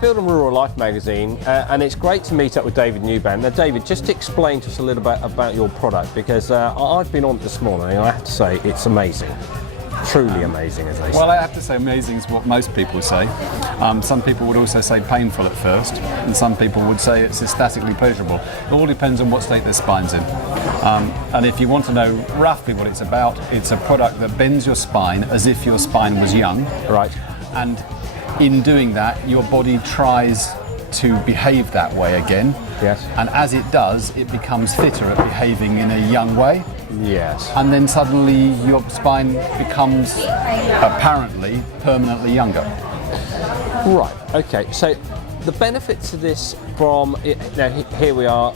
Field and Rural Life magazine, and it's great to meet up with David Newbound. Now, David, just explain to us a little bit about your product, because I've been on it this morning and I have to say it's amazing. Truly amazing, as they say. Well, I have to say amazing is what most people say. Some people would also say painful at first, and some people would say it's aesthetically pleasurable. It all depends on what state their spine's in. And if you want to know roughly what it's about, it's a product that bends your spine as if your spine was young. Right. And in doing that, your body tries to behave that way again. Yes. And as it does, it becomes fitter at behaving in a young way. Yes. And then suddenly your spine becomes apparently permanently younger. Right. Okay. So the benefits of this from now here we are,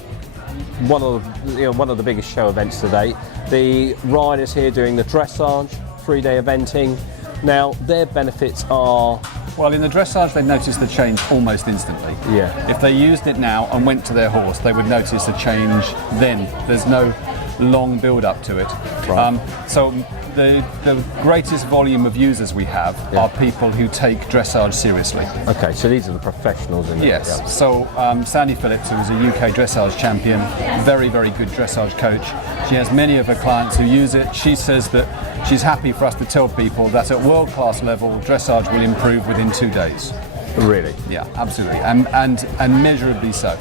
one of the biggest show events today. The riders here doing the dressage, 3-day eventing. Now their benefits are. Well, in the dressage, they notice the change almost instantly. Yeah. If they used it now and went to their horse, they would notice a change then. There's no long build-up to it. Right. So the greatest volume of users we have are people who take dressage seriously. Okay, so these are the professionals in it. Yes. Yeah. So Sandy Phillips, who is a UK dressage champion, very, very good dressage coach. She has many of her clients who use it. She says that she's happy for us to tell people that at world-class level, dressage will improve within 2 days. Really? Yeah, absolutely, and measurably so.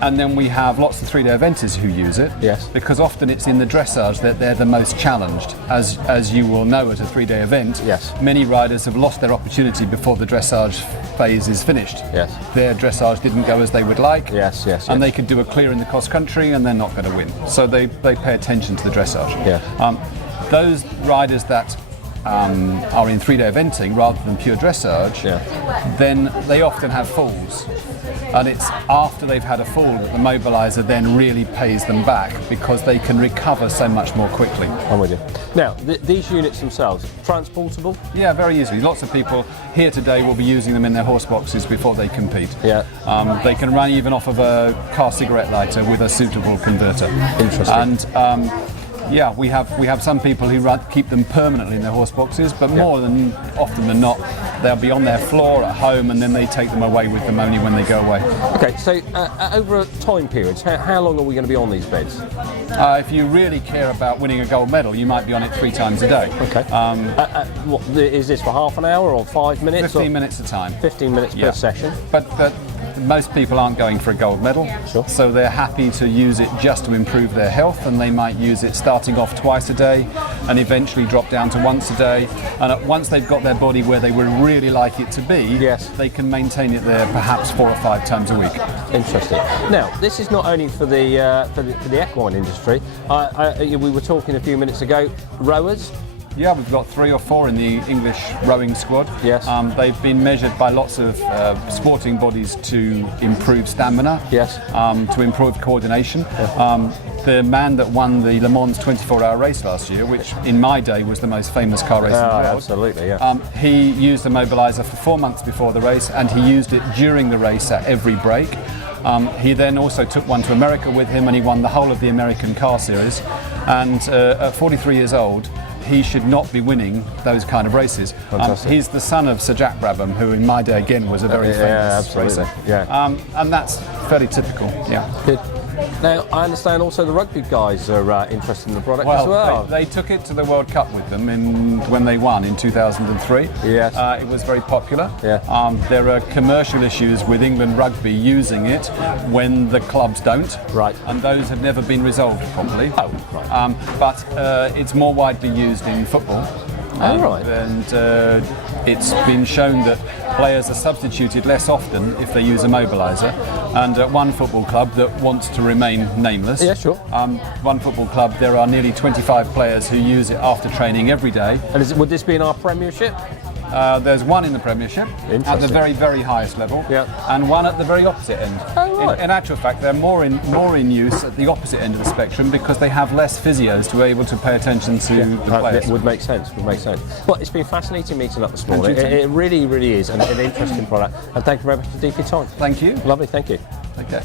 And then we have lots of 3-day eventers who use it. Yes. Because often it's in the dressage that they're the most challenged. As you will know at a 3-day event, yes, many riders have lost their opportunity before the dressage phase is finished. Yes. Their dressage didn't go as they would like. Yes, yes. And they could do a clear in the cross country and they're not going to win. So they pay attention to the dressage. Yeah. Those riders that are in 3-day eventing rather than pure dressage, then they often have falls. And it's after they've had a fall that the Mobilizer then really pays them back, because they can recover so much more quickly. I'm with you. Now, these units themselves, transportable? Yeah, very easily. Lots of people here today will be using them in their horse boxes before they compete. Yeah. They can run even off of a car cigarette lighter with a suitable converter. Interesting. And yeah, we have some people who keep them permanently in their horse boxes, but more than often than not, they'll be on their floor at home, and then they take them away with them only when they go away. Okay, so over time periods, how long are we going to be on these beds? If you really care about winning a gold medal, you might be on it 3 times a day. Okay. What, is this for half an hour or 5 minutes? 15 minutes a time. 15 minutes per session. But most people aren't going for a gold medal, so they're happy to use it just to improve their health, and they might use it starting off twice a day and eventually drop down to once a day. And once they've got their body where they would really like it to be, they can maintain it there perhaps 4 or 5 times a week. Interesting. Now, this is not only for the equine industry. We were talking a few minutes ago, rowers. Yeah, we've got 3 or 4 in the English rowing squad. Yes. They've been measured by lots of sporting bodies to improve stamina. Yes. To improve coordination. The man that won the Le Mans 24-hour race last year, which in my day was the most famous car race in the world. Absolutely, yeah. He used the Mobilizer for 4 months before the race, and he used it during the race at every break. He then also took one to America with him, and he won the whole of the American car series. And at 43 years old, he should not be winning those kind of races. He's the son of Sir Jack Brabham, who in my day again was a very famous racer. Yeah. And that's fairly typical. Yeah. Good. Now, I understand also the rugby guys are interested in the product as well. They took it to the World Cup with them when they won in 2003. Yes. It was very popular. Yeah. There are commercial issues with England rugby using it when the clubs don't. Right. And those have never been resolved properly. Oh, right. But it's more widely used in football. Right. And it's been shown that players are substituted less often if they use a Mobilizer. And at one football club that wants to remain nameless, one football club, there are nearly 25 players who use it after training every day. And would this be in our Premiership? There's one in the Premiership at the very, very highest level, and one at the very opposite end. Oh, right. In actual fact, they're more in use at the opposite end of the spectrum because they have less physios to be able to pay attention to the players. It would make sense. Well, it's been fascinating meeting up this morning. It really, really is an interesting product. And thank you very much for your time. Thank you. Lovely. Thank you. Okay.